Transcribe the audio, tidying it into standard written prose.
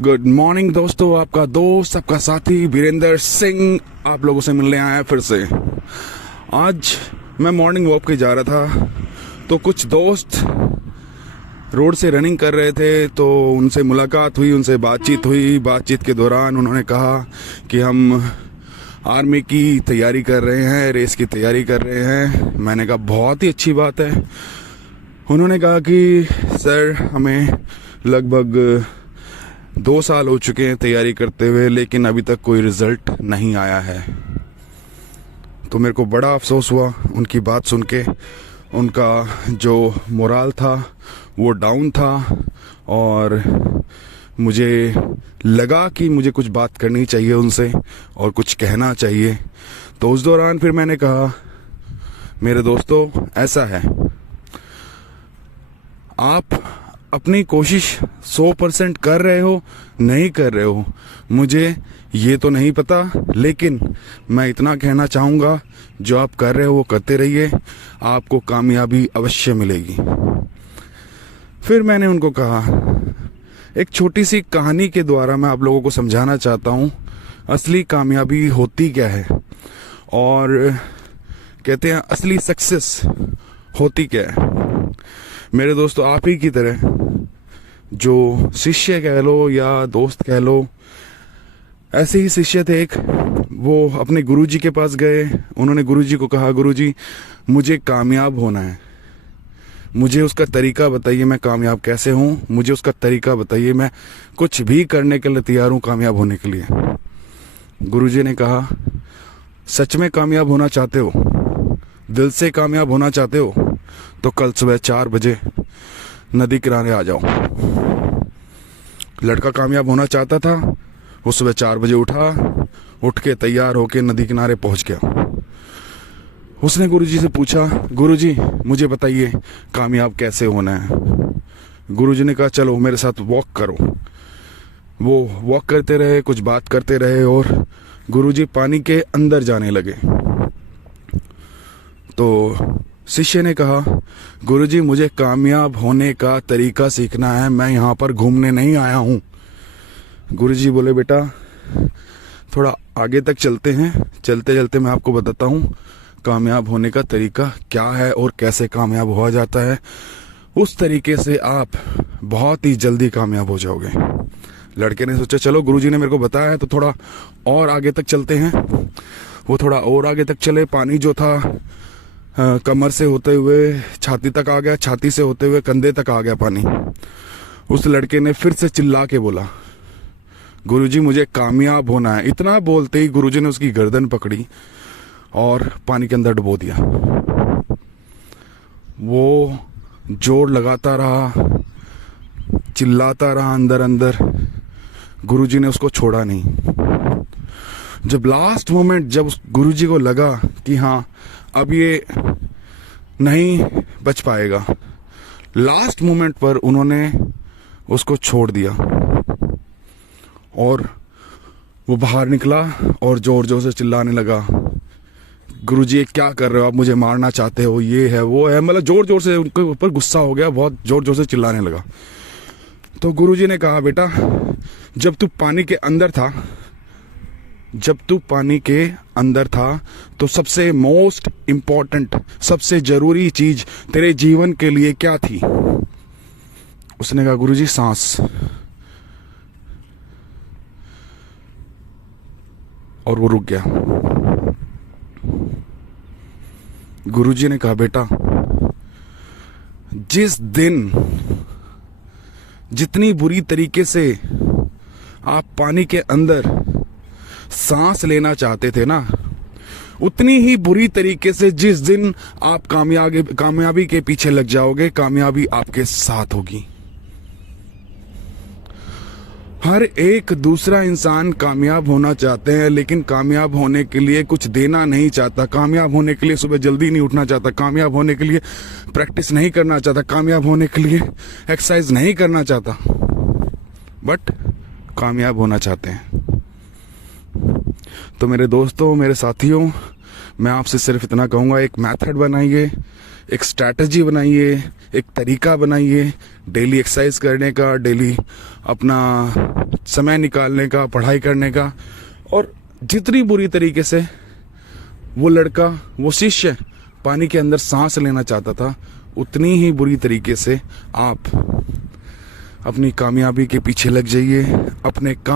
Good morning दोस्तों, आपका दोस्त आपका साथी वीरेंद्र सिंह आप लोगों से मिलने आया फिर से। आज मैं मॉर्निंग वॉक पे जा रहा था तो कुछ दोस्त रोड से रनिंग कर रहे थे, तो उनसे मुलाकात हुई, उनसे बातचीत हुई। बातचीत के दौरान उन्होंने कहा कि हम आर्मी की तैयारी कर रहे हैं, रेस की तैयारी कर रहे हैं। मैंने कहा बहुत ही अच्छी बात है। उन्होंने कहा कि सर हमें लगभग 2 साल हो चुके हैं तैयारी करते हुए, लेकिन अभी तक कोई रिजल्ट नहीं आया है। तो मेरे को बड़ा अफसोस हुआ उनकी बात सुन के। उनका जो मोराल था वो डाउन था और मुझे लगा कि मुझे कुछ बात करनी चाहिए उनसे और कुछ कहना चाहिए। तो उस दौरान फिर मैंने कहा, मेरे दोस्तों ऐसा है, आप अपनी कोशिश 100% कर रहे हो नहीं कर रहे हो मुझे ये तो नहीं पता, लेकिन मैं इतना कहना चाहूँगा, जो आप कर रहे हो वो करते रहिए, आपको कामयाबी अवश्य मिलेगी। फिर मैंने उनको कहा, एक छोटी सी कहानी के द्वारा मैं आप लोगों को समझाना चाहता हूँ असली कामयाबी होती क्या है, और कहते हैं असली सक्सेस होती क्या है। मेरे दोस्तों, आप ही की तरह जो शिष्य कह लो या दोस्त कह लो, ऐसे ही शिष्य थे एक। वो अपने गुरुजी के पास गए। उन्होंने गुरुजी को कहा, गुरुजी मुझे कामयाब होना है, मुझे उसका तरीका बताइए, मैं कामयाब कैसे हूँ, मुझे उसका तरीका बताइए, मैं कुछ भी करने के लिए तैयार हूँ कामयाब होने के लिए। गुरुजी ने कहा, सच में कामयाब होना चाहते हो, दिल से कामयाब होना चाहते हो, तो कल सुबह 4 बजे नदी किनारे आ जाओ। लड़का कामयाब होना चाहता था, वो सुबह 4 बजे उठ के तैयार होके नदी किनारे पहुंच गया। उसने गुरुजी से पूछा, गुरुजी मुझे बताइए कामयाब कैसे होना है। गुरुजी ने कहा, चलो मेरे साथ वॉक करो। वो वॉक करते रहे, कुछ बात करते रहे और गुरुजी पानी के अंदर जाने लगे। तो शिष्य ने कहा, गुरुजी मुझे कामयाब होने का तरीका सीखना है, मैं यहाँ पर घूमने नहीं आया हूँ। गुरुजी बोले, बेटा थोड़ा आगे तक चलते हैं, चलते चलते मैं आपको बताता हूँ कामयाब होने का तरीका क्या है और कैसे कामयाब हुआ जाता है। उस तरीके से आप बहुत ही जल्दी कामयाब हो जाओगे। लड़के ने सोचा, चलो गुरुजी ने मेरे को बताया है तो थोड़ा और आगे तक चलते हैं। वो थोड़ा और आगे तक चले। पानी जो था कमर से होते हुए छाती तक आ गया, छाती से होते हुए कंधे तक आ गया पानी। उस लड़के ने फिर से चिल्ला के बोला, गुरुजी मुझे कामयाब होना है। इतना बोलते ही गुरुजी ने उसकी गर्दन पकड़ी और पानी के अंदर डुबो दिया। वो जोर लगाता रहा, चिल्लाता रहा अंदर अंदर, गुरुजी ने उसको छोड़ा नहीं। जब लास्ट मोमेंट, जब उस गुरुजी को लगा कि हाँ अब ये नहीं बच पाएगा, लास्ट मोमेंट पर उन्होंने उसको छोड़ दिया और वो बाहर निकला और जोर जोर से चिल्लाने लगा, गुरुजी ये क्या कर रहे हो आप, मुझे मारना चाहते हो, ये है वो है, मतलब जोर जोर से उनके ऊपर गुस्सा हो गया, बहुत जोर जोर से चिल्लाने लगा। तो गुरुजी ने कहा, बेटा जब तू पानी के अंदर था तो सबसे मोस्ट इम्पॉर्टेंट, सबसे जरूरी चीज तेरे जीवन के लिए क्या थी? उसने कहा, गुरुजी सांस। और वो रुक गया। गुरुजी ने कहा, बेटा जिस दिन जितनी बुरी तरीके से आप पानी के अंदर सांस लेना चाहते थे ना, उतनी ही बुरी तरीके से जिस दिन आप कामयाबी के पीछे लग जाओगे, कामयाबी आपके साथ होगी। हर एक दूसरा इंसान कामयाब होना चाहते हैं, लेकिन कामयाब होने के लिए कुछ देना नहीं चाहता। कामयाब होने के लिए सुबह जल्दी नहीं उठना चाहता, कामयाब होने के लिए प्रैक्टिस नहीं करना चाहता, कामयाब होने के लिए एक्सरसाइज नहीं करना चाहता, बट कामयाब होना चाहते हैं। तो मेरे दोस्तों, मेरे साथियों, मैं आपसे सिर्फ इतना कहूँगा, एक मेथड बनाइए, एक स्ट्रैटेजी बनाइए, एक तरीका बनाइए डेली एक्सरसाइज करने का, डेली अपना समय निकालने का, पढ़ाई करने का। और जितनी बुरी तरीके से वो लड़का, वो शिष्य पानी के अंदर सांस लेना चाहता था, उतनी ही बुरी तरीके से आप अपनी कामयाबी के पीछे लग जाइए, अपने काम